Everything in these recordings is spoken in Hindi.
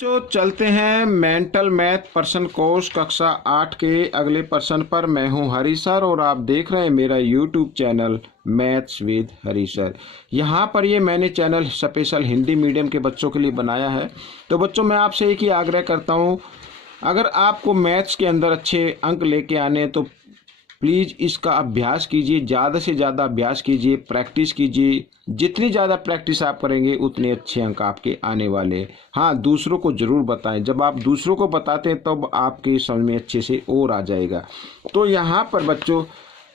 जो चलते हैं मेंटल मैथ पर्सन कोर्स कक्षा 8 के अगले पर्सन पर। मैं हूं हरी सर और आप देख रहे हैं मेरा YouTube channel maths with Hari sir. यहां पर ये मैंने चैनल स्पेशल हिंदी मीडियम के बच्चों के लिए बनाया है। तो बच्चों, मैं आपसे एक ही आग्रह करता हूं, अगर आपको मैथ्स के अंदर अच्छे अंक लेके आने तो प्लीज़ इसका अभ्यास कीजिए, ज़्यादा से ज़्यादा अभ्यास कीजिए, प्रैक्टिस कीजिए। जितनी ज़्यादा प्रैक्टिस आप करेंगे उतने अच्छे अंक आपके आने वाले हैं। हाँ, दूसरों को ज़रूर बताएं। जब आप दूसरों को बताते हैं तब आपके समझ में अच्छे से और आ जाएगा। तो यहाँ पर बच्चों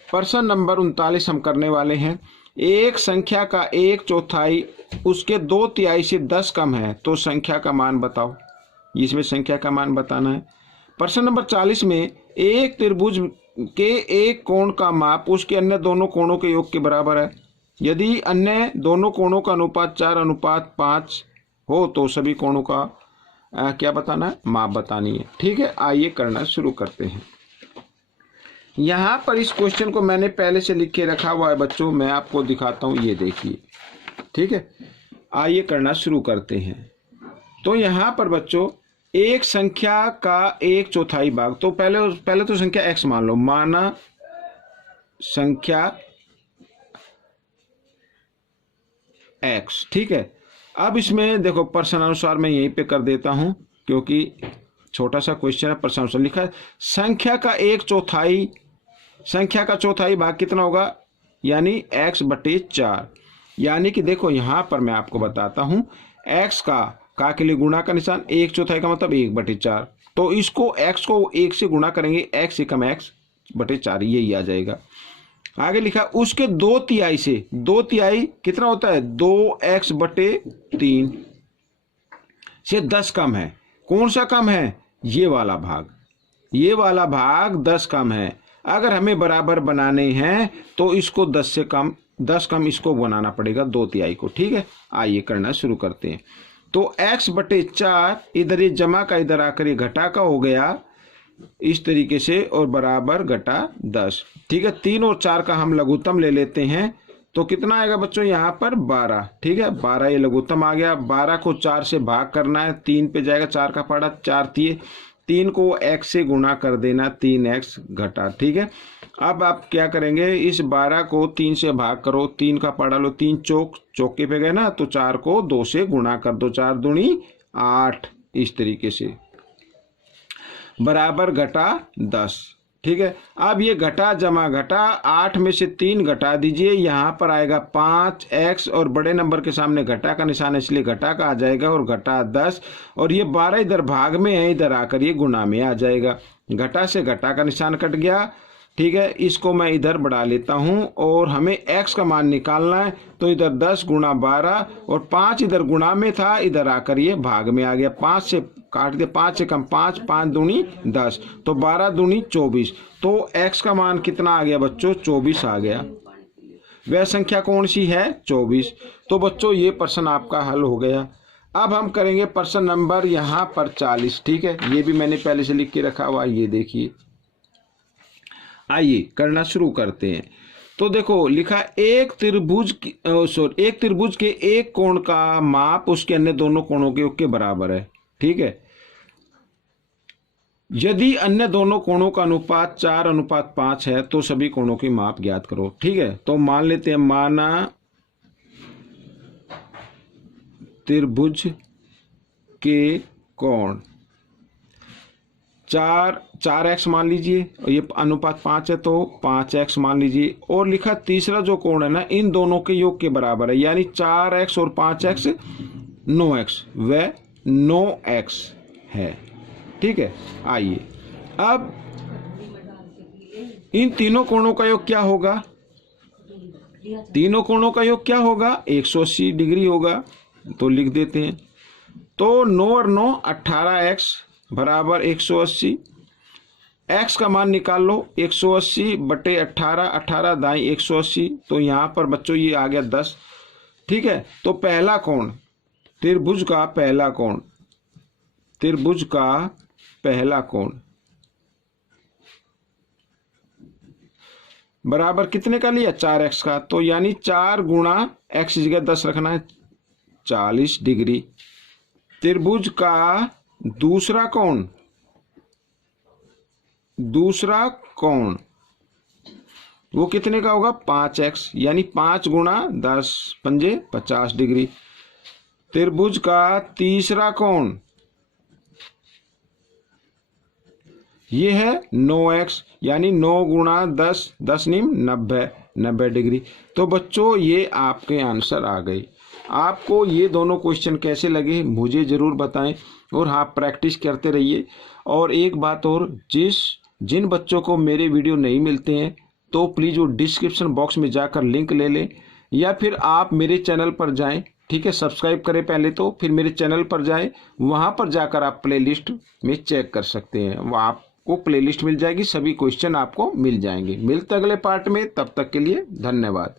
प्रश्न नंबर 39 हम करने वाले हैं। एक संख्या का 1/4 उसके 2/3 से 10 कम है तो संख्या का मान बताओ। इसमें संख्या का मान बताना है। प्रश्न नंबर 40 में एक त्रिभुज के एक कोण का माप उसके अन्य दोनों कोणों के योग के बराबर है। यदि अन्य दोनों कोणों का अनुपात 4:5 हो तो सभी कोणों का क्या बताना है? माप बतानी है। ठीक है, आइए करना शुरू करते हैं। यहाँ पर इस क्वेश्चन को मैंने पहले से लिख के रखा हुआ है बच्चों, मैं आपको दिखाता हूँ, ये देखिए। ठीक है, आइए करना शुरू करते हैं। तो यहाँ पर बच्चों एक संख्या का 1/4 भाग, तो पहले तो संख्या x मान लो, माना संख्या x। ठीक है, अब इसमें देखो प्रश्नानुसार मैं यहीं पे कर देता हूं क्योंकि छोटा सा क्वेश्चन है। प्रश्नानुसार लिखा है संख्या का 1/4, संख्या का चौथाई भाग कितना होगा, यानी x/4। यानी कि देखो यहां पर मैं आपको बताता हूं, x का के लिए गुणा का निशान, 1/4 का मतलब 1/4। तो इसको x को 1 से गुणा करेंगे, x = x/4, यही आ जाएगा। आगे लिखा उसके 2/3 से, 2/3 कितना होता है, 2x/3 से 10 कम है। कौन सा कम है? ये वाला भाग, ये वाला भाग 10 कम है। अगर हमें बराबर बनाने हैं तो इसको 10 कम इसको बनाना पड़ेगा 2/3 को। ठीक है, आइए करना शुरू करते हैं। तो x/4 इधर ये जमा का इधर आकर ये घटा का हो गया इस तरीके से, और बराबर घटा 10। ठीक है, 3 और 4 का हम लघुत्तम ले लेते हैं तो कितना आएगा बच्चों यहाँ पर 12। ठीक है, 12 ये लघुत्तम आ गया। 12 को 4 से भाग करना है, 3 पे जाएगा, 4 का पड़ा 4 3, 3 को x से गुणा कर देना, 3x घटा। ठीक है, अब आप क्या करेंगे, इस 12 को 3 से भाग करो, 3 का पढ़ा लो, 3 चौके पे गए ना, तो 4 को 2 से गुणा कर दो, 4 दूनी 8, इस तरीके से बराबर घटा 10। ठीक है, अब ये घटा जमा घटा, 8 में से 3 घटा दीजिए, यहाँ पर आएगा 5x और बड़े नंबर के सामने घटा का निशान है इसलिए घटा का आ जाएगा, और घटा 10, और ये 12 इधर भाग में है, इधर आकर ये गुणा में आ जाएगा। घटा से घटा का निशान कट गया। ठीक है, इसको मैं इधर बढ़ा लेता हूं और हमें x का मान निकालना है, तो इधर 10 × 12 और 5 इधर गुणा में था, इधर आकर ये भाग में आ गया। 5 से काट दे, 5 से कम 5, 5 दूनी 10, तो 12 दूनी 24। तो x का मान कितना आ गया बच्चों, 24 आ गया। वह संख्या कौन सी है, 24। तो बच्चों ये प्रश्न आपका हल हो गया। अब हम करेंगे प्रश्न नंबर यहाँ पर 40। ठीक है, ये भी मैंने पहले से लिख के रखा हुआ, ये देखिए। आइए करना शुरू करते हैं। तो देखो लिखा एक त्रिभुज के एक कोण का माप उसके अन्य दोनों कोणों के योग के बराबर है। ठीक है, यदि अन्य दोनों कोणों का अनुपात 4:5 है तो सभी कोणों की माप ज्ञात करो। ठीक है, तो मान लेते हैं, माना त्रिभुज के कोण 4x मान लीजिए, और ये अनुपात 5 है तो 5x मान लीजिए, और लिखा तीसरा जो कोण है ना इन दोनों के योग के बराबर है, यानी 4x और 5x 9x, वह 9x है। ठीक है, आइए अब इन तीनों कोणों का योग क्या होगा, तीनों कोणों का योग क्या होगा, 180 डिग्री होगा। तो लिख देते हैं, तो 9 और 9 18x बराबर 180। x का मान निकाल लो, 180/18, 18 दाई 180, तो यहाँ पर बच्चों ये आ गया 10। ठीक है, तो पहला कोण, त्रिभुज का पहला कोण, त्रिभुज का पहला कोण बराबर कितने का लिया, 4x का, तो यानी 4 × x की जगह 10 रखना है, 40 डिग्री। त्रिभुज का दूसरा कोण वो कितने का होगा 5x, यानी 5 गुणा 10 पंजे 50 डिग्री। त्रिभुज का तीसरा कोण ये है 9x, यानी 9 गुणा 10 10 नीम 90 डिग्री। तो बच्चों ये आपके आंसर आ गए। आपको ये दोनों क्वेश्चन कैसे लगे मुझे ज़रूर बताएं, और हाँ प्रैक्टिस करते रहिए। और एक बात और, जिन बच्चों को मेरे वीडियो नहीं मिलते हैं तो प्लीज़ वो डिस्क्रिप्शन बॉक्स में जाकर लिंक ले लें, या फिर आप मेरे चैनल पर जाएं, ठीक है, सब्सक्राइब करें पहले तो, फिर मेरे चैनल पर जाएं, वहाँ पर जाकर आप प्लेलिस्ट में चेक कर सकते हैं। वो आपको प्लेलिस्ट मिल जाएगी, सभी क्वेश्चन आपको मिल जाएंगे। मिलते अगले पार्ट में, तब तक के लिए धन्यवाद।